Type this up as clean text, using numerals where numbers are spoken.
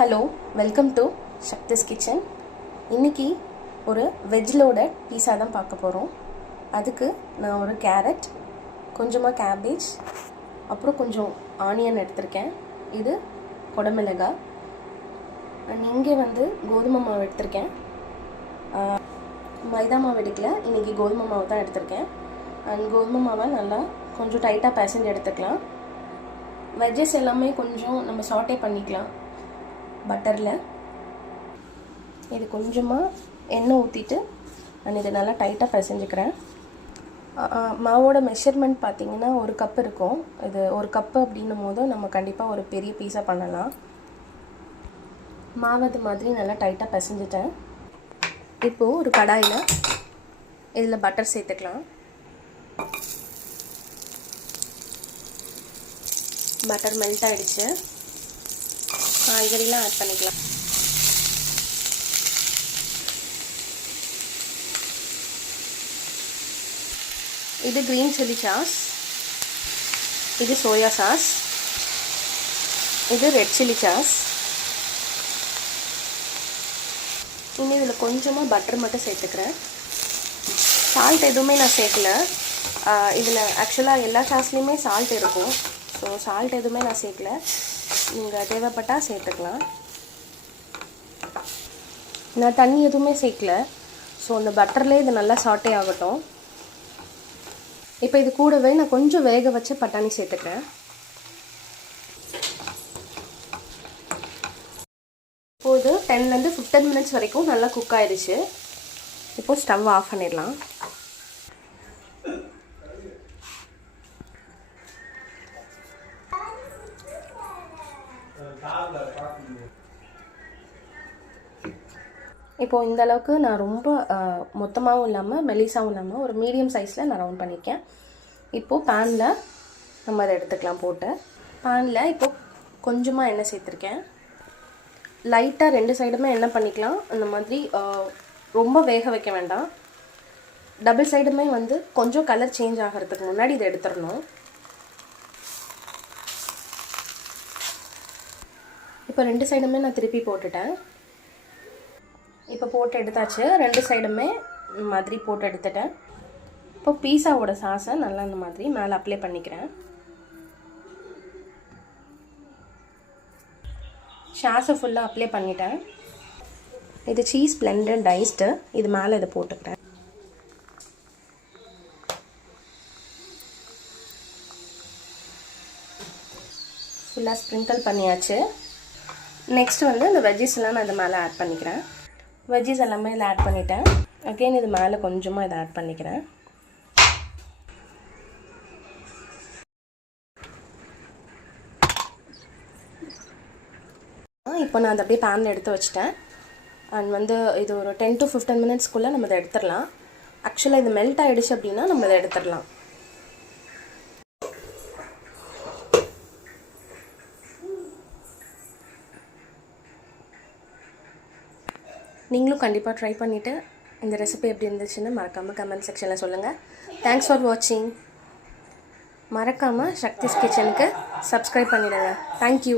Hello, welcome to Sakthi's kitchen. இன்றைக்கி ஒரு veg loaded பீஸா தான் பார்க்க போகிறோம். அதுக்கு நான் ஒரு கேரட், கொஞ்சமாக கேபேஜ், அப்புறம் கொஞ்சம் ஆனியன் எடுத்திருக்கேன். இது குடமிளகாய். அண்ட் இங்கே கோதுமை மாவு எடுத்திருக்கேன். மைதா மாவு எடுக்கல, இன்றைக்கி கோதுமை மாவு தான் எடுத்திருக்கேன். அண்ட் கோதுமை மாவை நல்லா கொஞ்சம் டைட்டாக பிசைஞ்சு எடுத்துக்கலாம். வெஜ்ஜஸ் எல்லாமே கொஞ்சம் நம்ம சாட்டே பண்ணிக்கலாம் பட்டரில். இது கொஞ்சமாக எண்ணெய் ஊற்றிட்டு நான் இதை நல்லா டைட்டாக பிசைஞ்சுக்கிறேன். மாவோட மெஷர்மெண்ட் பார்த்திங்கன்னா ஒரு கப் இருக்கும். இது ஒரு கப்பு அப்படின்னும் போது நம்ம கண்டிப்பாக ஒரு பெரிய பீஸாக பண்ணலாம். மாவு அது மாதிரி நல்லா டைட்டாக பிசைஞ்சிட்டேன். இப்போது ஒரு கடாயில் இதில் பட்டர் சேர்த்துக்கலாம். பட்டர் மெல்ட் ஆகிடுச்சு. காய்கறிலாம் ஆட் பண்ணிக்கலாம். இது க்ரீன் சில்லி சாஸ், இது சோயா சாஸ், இது ரெட் சில்லி சாஸ். இனி இதில் கொஞ்சமாக பட்டர் மட்டும் சேர்த்துக்கிறேன். சால்ட் எதுவுமே நான் சேர்க்கல. இதில் ஆக்சுவலாக எல்லா சாஸ்லேயுமே சால்ட் இருக்கும். ஸோ சால்ட் எதுவுமே நான் சேர்க்கல. நீங்கள் தேவைப்பட்டால் சேர்த்துக்கலாம். நான் தண்ணி எதுவுமே சேர்க்கல. ஸோ அந்த பட்டர்லேயே இது நல்லா சாட்டே ஆகட்டும். இப்போ இது கூடவே நான் கொஞ்சம் வேக வச்சு பட்டாணி சேர்த்துக்கிறேன். இப்போது 10 to 15 minutes வரைக்கும் நல்லா குக் ஆகிடுச்சு. இப்போது ஸ்டவ் ஆஃப் பண்ணிடலாம். இப்போது இந்த அளவுக்கு நான் ரொம்ப மொத்தமாகவும் இல்லாமல் மெலிசாகவும் இல்லாமல் ஒரு மீடியம் சைஸில் நான் ரவுண்ட் பண்ணியிருக்கேன். இப்போது பேனில் நம்ம அதை எடுத்துக்கலாம். போட்டு பேனில் இப்போது கொஞ்சமாக எண்ணெய் சேர்த்துருக்கேன். லைட்டாக 2 சைடுமே எண்ணெய் பண்ணிக்கலாம். அந்த மாதிரி ரொம்ப வேக வைக்க வேண்டாம். டபுள் சைடுமே கொஞ்சம் கலர் சேஞ்ச் ஆகிறதுக்கு முன்னாடி இதை எடுத்துடணும். இப்போ 2 சைடுமே நான் திருப்பி போட்டுட்டேன். இப்போ போட்டு எடுத்தாச்சு. 2 சைடுமே மாதிரி போட்டு எடுத்துட்டேன். இப்போ பீஸாவோட சாஸை நல்லா இந்த மாதிரி மேலே அப்ளை பண்ணிக்கிறேன். சாஸை ஃபுல்லாக அப்ளை பண்ணிட்டேன். இது சீஸ் பிளெண்டட் டைஸ்டு. இது மேலே இதை போட்டுக்கிறேன். ஃபுல்லாக ஸ்ப்ரிங்கிள் பண்ணியாச்சு. நெக்ஸ்ட் இந்த வெஜ்ஜஸ் எல்லாம் நான் இது மேலே ஆட் பண்ணிக்கிறேன். வெஜ்ஜஸ் எல்லாமே இதில் ஆட் பண்ணிட்டேன். அகெயின் இது மேலே கொஞ்சமாக இதை ஆட் பண்ணிக்கிறேன். இப்போ நான் அதை அப்படியே பேனில் எடுத்து வச்சிட்டேன். அண்ட் இது ஒரு 10 to 15 minutesக்குள்ளே நம்ம இதை எடுத்துடலாம். ஆக்சுவலாக இது மெல்ட் ஆகிடுச்சு அப்படின்னா நம்ம இதை எடுத்துடலாம். நீங்களும் கண்டிப்பாக ட்ரை பண்ணிவிட்டு இந்த ரெசிபி எப்படி இருந்துச்சுன்னு மறக்காமல் கமெண்ட் செக்ஷனில் சொல்லுங்கள். தேங்க்ஸ் ஃபார் வாட்சிங். மறக்காமல் சக்திஸ் கிச்சனுக்கு சப்ஸ்கிரைப் பண்ணிடுங்க. தேங்க்யூ.